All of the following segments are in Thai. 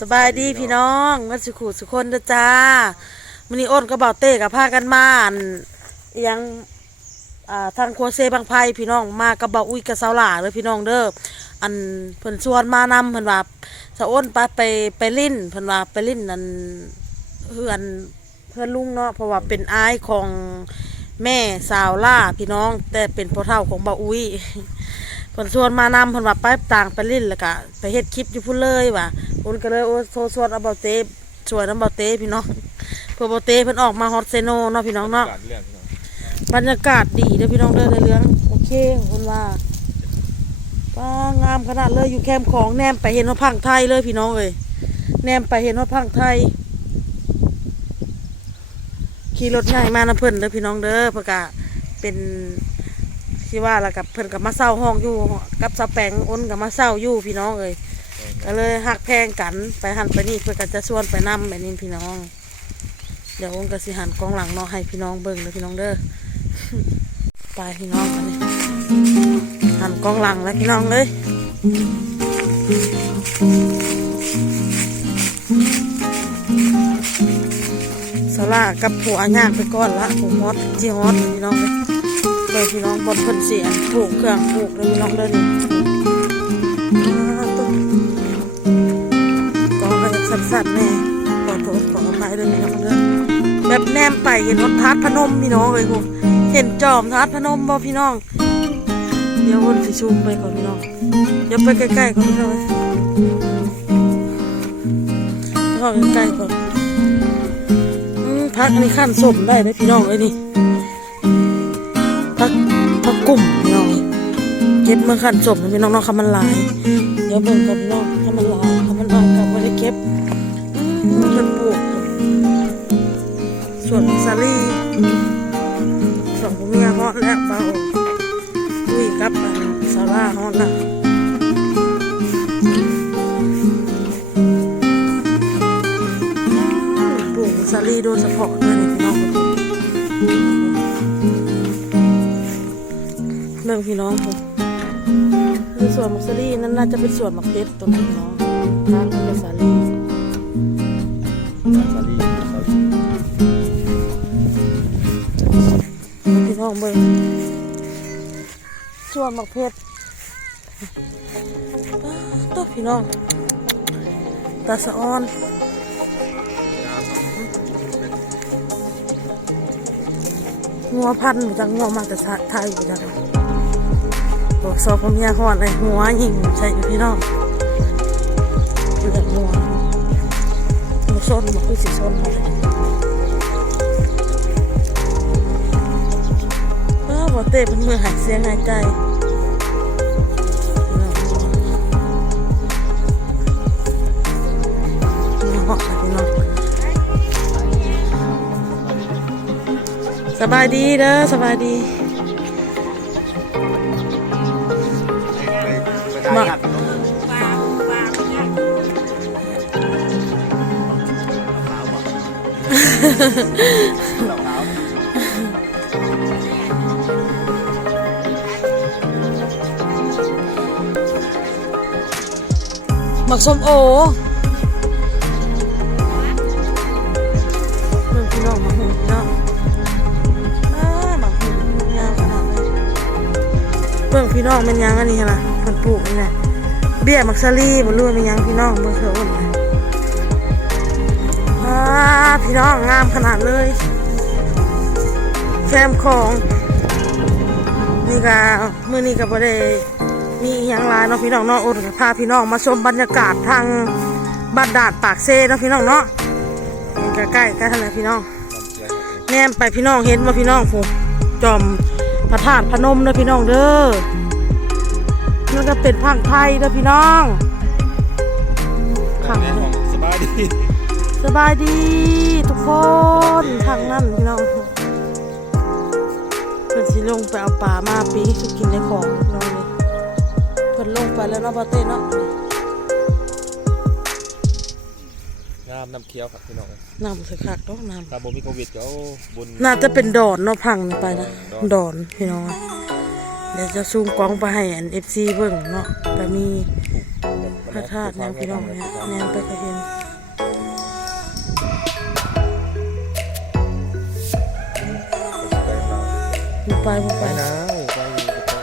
สบายดีพี่น้องวัดสุขุสุคนเด้อจ้ามื้อนี้อ้นกับเบาเต้กับพากันมาอันอิหยังอ่าทางครัวเซบางไพพี่น้องมากับเบาอุ้ยกับสาวหล่าเด้อพี่น้องเด้ออันเพิ่นชวนมานำเพิ่นว่าสะอ้นไปไปไปลิ้นเพิ่นว่าไปลิ้นนั่นเพื่อนเพื่อนลุงเนาะเพราะว่าเป็นอ้ายของแม่สาวล่าพี่น้อง แต่เป็นพ่อเฒ่าของเบาอุ้ยเพิ่นชวนมานำเพิ่นว่าไปต่างไปลิ้นแล้วก็ไปเฮ็ดคลิปอยู่พุ่นเลยว่ะเพิ่นก็เลยโอ้โทรชวนเอาเบาเต้ชวนเอาเบาเต้พี่น้องเพื่อเบาเต้เพิ่นออกมาฮอตเซโนเนาะพี่น้องเนาะการเรื่องพี่น้องบรรยากาศดีเด้อพี่น้องเด้อในเรื่องโอเคคนว่าว้างามขนาดเลยอยู่แคมป์ของแนมไปเห็นว่าพังไทยเลยพี่น้องเอ้ยแนมไปเห็นว่าพังไทย ขี่รถใหญ่มานะเพิ่นเด้อพี่น้องเด้อเพื่อกะเป็น ที่ว่าแล้วกับเพิ่นกับมาเศร้าห้องอยู่กับสาวแปงอ้นกับมาเศร้าอยู่พี่น้องเอ้ยก็เลยหักแพงกันไปหันไปนี่เพื่อกันจะชวนไปนำแบบนี้พี่น้อง เดี๋ยวอ้นก็สิหันกล้องหลังเนาะให้พี่น้องเบิ่งเด้อพี่น้องเด้อไปพี่น้องกันนี่หันกล้องหลังแล้วพี่น้องเลยสละกับผัวย่างไปก่อนละผมฮอตจีฮอตพี่น้องเลย เลยพี่น้องบนเพิ่นเสียนผูกเครื่องผูกเลยพี่น้องเด้อนี่อ่าตุ๊กกองกันสั่นๆแน่ขอโทษขออภัยด้วยพี่น้องเด้อแบบแนมไปเห็นรถทัดพนมพี่น้องเลยกูเห็นจอมทัดพนมบ่พี่น้อง เดี๋ยววนสิซูมไปก่อนพี่น้องเดี๋ยวไปใกล้ๆก่อนพี่น้องเข้าใกล้ๆก่อนพักอันนี้ขั้นสมได้เลยพี่น้องเลยนี่ เก็บมาขั้นสมนะพี่น้องเน้องคำมันลาย เดี๋ยวเบิ่งก่อนพี่น้องคำมันลายคำมันลายกลับมาได้เก็บอืมมันปลูกส่วนสาลีสองผัวเมียฮอดแล้วเบาคุยกับอันสาราฮอดละปลูกสาลีโดยเฉพาะเลยนี่พี่น้องเรื่องพี่น้อง ส่วนมักสาลีนั่นน่าจะเป็นส่วนมักเพชรตัวนี้น้องทางเป็นสาลีสาลีพี่น้องเบิ่งส่วนมักเพชรตัวพี่น้องตาสะออนงัวพันธุ์จังงัวมาแต่ไทยอยู่จั งบอกซอพเมียหอดเลยหัวยิงใส่อยู่พี่น้องเลือดงัวหัวส้นมาคือสีส้นมาเลยอ้าวบอเต้เป็นมือหายเสียงหายใจสบายดีเด้อสบายดี หมักส้มโอเบิ่งพี่น้องหมักหุ่นพี่น้องอ้าหมักหุ่นยาวขนาดเลยเบิ่งพี่น้องเป็นยังอันนี้ใช่ไหมคนปลูกนี่ไงเบี้ยมักซารีมันรู้ว่าเป็นยังพี่น้องเบิ่งเถอะอ้นเลยอ้า พี่น้องงามขนาดเลยแซมของนี่ก็มือนี้ก็บ่ได้มีอหยังหลายเนาะพี่น้องเนาะโอ้ก็พาพี่น้องมาชมบรรยากาศทางบ้านดาดปากเซ่เนาะพี่น้องเนาะนี่ก็ใกล้ใกล้กันแล้วพี่น้องแนมไปพี่น้องเห็นว่าพี่น้องผมจอมพระธาตุพนมเนาะพี่น้องเด้อมันก็เป็นพังไทยเด้อพี่น้องขังสบายดี สบายดีทุกคนทางนั้นพี่น้องเพิ่นสิลงไปเอาปลามาปีสุกินในของน้องเลยเพิ่นลงไปแล้วเนาะบาเต้เนาะงามน้ำเคี้ยวครับพี่น้องน้ำเสือคักเนาะน้ถ้าบ่มีโควิดก็บุญำน่าจะเป็นดอนเนาะพังไปนะดอนพี่น้องเดี๋ยวจะซูมกล้องไปให้อันเอฟซีเบิ่งเนาะก็มีพระธาตุยังพี่น้องเนี่ยแนมไปก็เห็น ไปเราบ่ไปบ่ไปไปนะไปอยู่กับพ่อ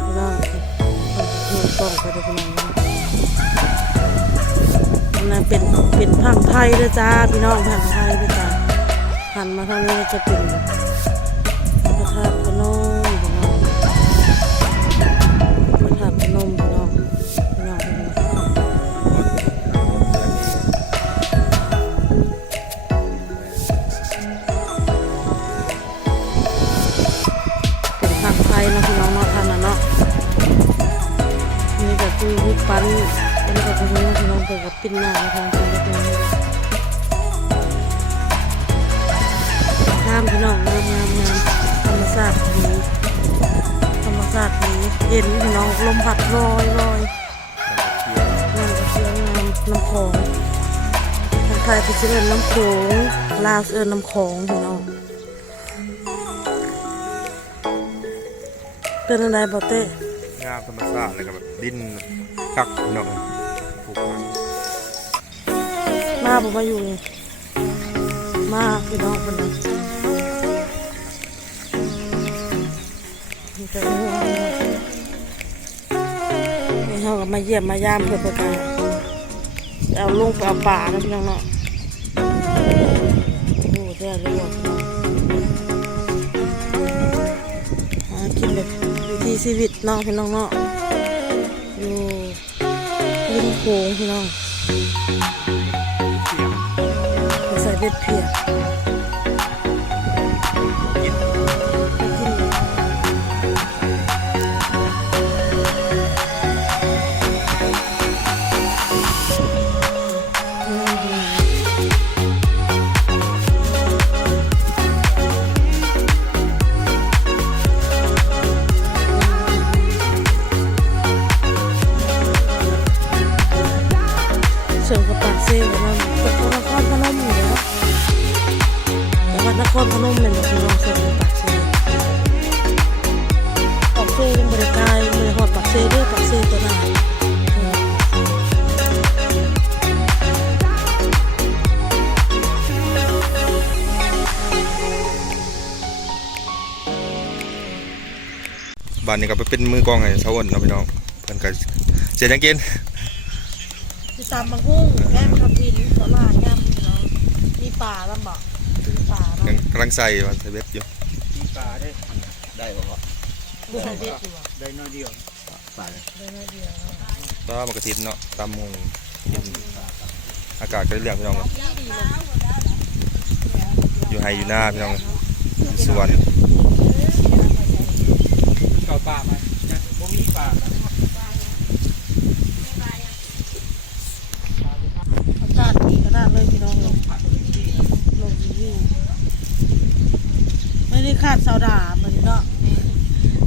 พี่น้องมันกล้องไปเด้อพี่น้องอันนั้นเป็นเป็นพังไทยเด้อจ้าพี่น้องพังไทยเด้อจ้าหันมาทางนี้จะเป็น คือรูปปั้นอันนี้ก็คือพี่น้องเปิดกับปิ้นหน้าทางทางก็เป็นงามพี่น้องงามงามงามธรรมชาติดีธรรมชาติดีเย็นพี่น้องลมพัดลอยลอยมันจะเที่ยวน้ำก็เชียงน้ำน้ำโขงทางไทยที่เอิ้นน้ำโขงลาวเอิ้นน้ำโขงพี่น้องเป็นอะไรบ่เต้งามธรรมชาติเลยกับแบบดิน คักเนาะผูกพันมาผมมาอยู่นี่มาพี่น้องคนนั้นนี่ก็เขาก็มาเยี่ยมมายามเพื่อประกันเอาลุงไปเอาป่านะพี่น้องเนาะโอ้แย่เลยหากินแบบวิถีชีวิตเนาะพี่น้องเนาะ งพี่น้องไปใส่เบ็ดเพียกิ บ้านนี้ก็ไปเป็นมือกองให้ชาวอ้นเนาะพี่น้องเพิ่นก็เสียยังกินที่ตามบางหุ้งแง่มทับทินตลาดงามพี่น้องมีป่าลำบอกมีป่าเนาะยังกำลังใส่วันใส่เบ็ดอยู่ตีปลาได้ได้บ่ครับดูใส่เบ็ดอยู่อะได้น้อยเดียวได้น้อยเดียวเนาะก็มากระทินเนาะตามมงกินอากาศก็เรื่องพี่น้องอยู่ไฮอยู่หน้าพี่น้องสวน เก่าปลามาเนี่ยบ่มีปลาแล้วอากาศดีขนาดเลยพี่น้องลงลงวิวไม่ได้คาดสาดาเหมือนเนาะ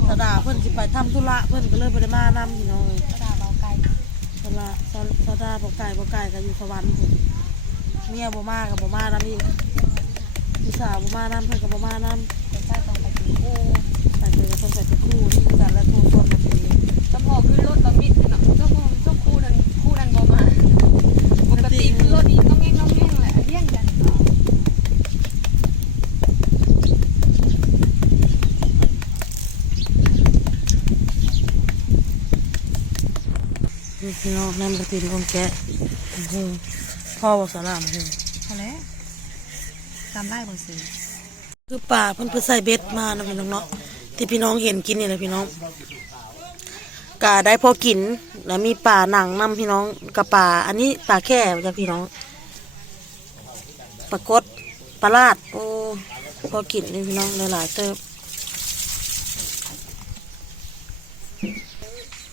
สาดาเพิ่อนสิไปทำธุระเพิ่อนก็เลยบ่ได้มานำพี่น้องเลยกระดาษเบาไกลเวลาสาเสาดาบ่ไก่บ่ไก่ก็อยู่สวรรค์พุ่เมียบ่มาก็บ่มานำอีกพี่สาวบ่มานำเพิ่นก็บ่มานำเป็นใต้ตรงไปถึงคู่ แต่เจอคนใส่เป็นคู่ที่กันและคู่คนแบบนี้จ้าพ่อขึ้นรถบะมิดเลยเนาะเจ้าพ่อเจ้าคู่นั้นคู่นั้นบ่มาปกติขึ้นรถนี้ต้องแง่งต้องแง่งแหละเลี่ยงกันพี่น้องนั่นกระตินคนแกะพ่อบอกสารามเลยอะไรจำได้บ่สิคือป่าเพิ่นเพิ่นใส่เบ็ดมานะพี่น้องเนาะ ที่พี่น้องเห็นกินนี่แหละพี่น้องกาได้พอกิน แล้วมีป่าหนังนํพี่น้องกับป่าอันนี้ป่าแค่จ้ะพี่น้องปลากดปลาลาดโอ้พอกินนี่พี่น้องหลายๆเติบ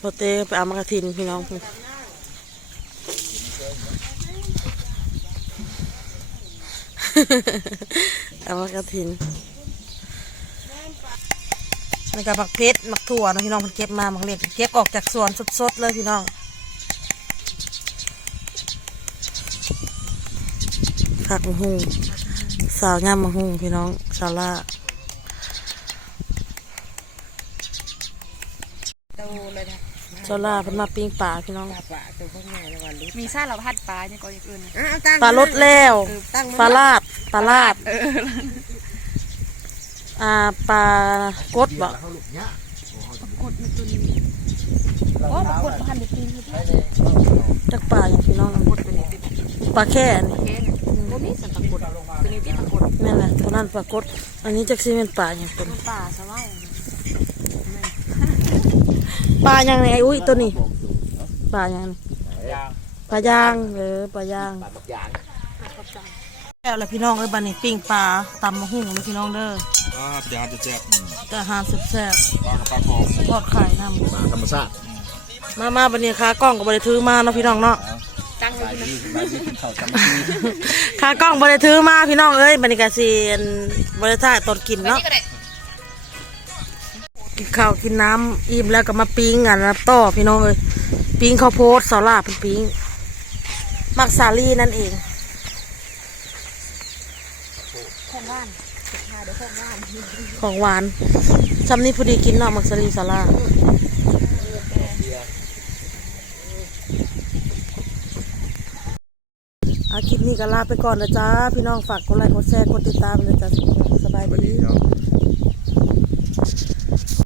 พอเตไปเอามากระทินพี่น้องเอามากระถิน นี่ก็บักเพชรมักถั่วเนาะพี่น้องมันเก็บมามักเล็กเก็บออกจากสวนสดๆเลยพี่น้องผักมะฮุงสาวงามมะฮุงพี่น้องสาวล่าดูเลยนะเจ้าลาเพิ่นมาปิ้งปลาพี่น้องปลาปลาตัวพวกง่ายแล้ววันนี้มีซ่าเราพัดปลาเนี่ยก็อย่างอื่นอะเอาตั้งปลาลดแล้วตั้งปลาลาดปลาลาด อ่าปลากดบ่กดมันตัวนี้โอ้กดพันเด็ดปีนที่จักปลาอย่างพี่น้องกดตัวนี้ติดปลาแค่นี่แค่นี้บ่มีสันตะกดตัวนี้ติดตะกดนั่นแหละตัวนั้นปลากด อันนี้จักซีเป็นปลาอย่างเป็นมันป่าซะว่าปลาอย่างไงไอ้อุ้ยตัวนี้ปลาอย่างนี้ยางปลาย่างเออปลาย่างแล้วแหละพี่น้องเอ้ยบันนี้ปิ้งปลาตำมะฮุ่งเลยพี่น้องเด้อ อ่าจานจะแซ่บแต่อาหารแซ่บปลากระปลาทองๆทอดไข่น้ธรรมชาติำมามาบันนี้ค้ากล้องก็บริถือมาเนาะพี่น้องเนาะ ตั้งไว้ที่นั่นไปที่กินข้าวจำปีค้ากล้องบริถือมาพี่น้องเอ้ยบันนี้กสิบริถ่ายตอนกินเนาะนี่ก็ได้กินข้าวกินน้ำอิ่มแล้วก็มาปิ้งอะนะต่อพี่น้องเอ้ยปิ้งข้าวโพดสาลาเป็นปิ้งมักสาลีนั่นเองของบ้านสุดท้ายเดี๋ยวของบ้าน ของหวานชำนี้พอดีกินเนาะมักสาลีสาลาอาคลิปนี้ก็ลาไปก่อนนะจ๊ะ พี่น้องฝากกดไลค์กดแชร์กดติดตามเลยจ้ะสบายสวัสดีดีเนาะ